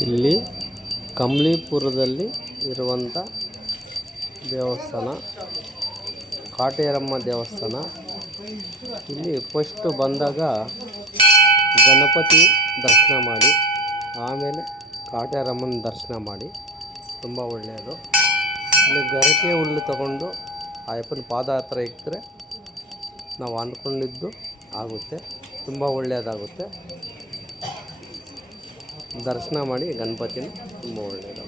ಇಲ್ಲಿ ಕಂಬ್ಳಿಪುರದಲ್ಲಿ ಇರುವಂಥ ದೇವಸ್ಥಾನ ಕಾಟೇರಮ್ಮ ದೇವಸ್ಥಾನ. ಇಲ್ಲಿ ಫಸ್ಟ್ ಬಂದಾಗ ಗಣಪತಿ ದರ್ಶನ ಮಾಡಿ ಆಮೇಲೆ ಕಾಟೇರಮ್ಮನ ದರ್ಶನ ಮಾಡಿ ತುಂಬ ಒಳ್ಳೆಯದು. ಇಲ್ಲಿ ಗರಿಕೆ ಹುಲ್ಲು ತಗೊಂಡು ಅಯ್ಯಪ್ಪನ ಪಾದ ಹತ್ರ ಇಟ್ಟರೆ ನಾವು ಅಂದ್ಕೊಂಡಿದ್ದು ಆಗುತ್ತೆ, ತುಂಬ ಒಳ್ಳೆಯದಾಗುತ್ತೆ. ದರ್ಶನ ಮಾಡಿ ಗಣಪತಿನ ತುಂಬ ಒಳ್ಳೆಯದು.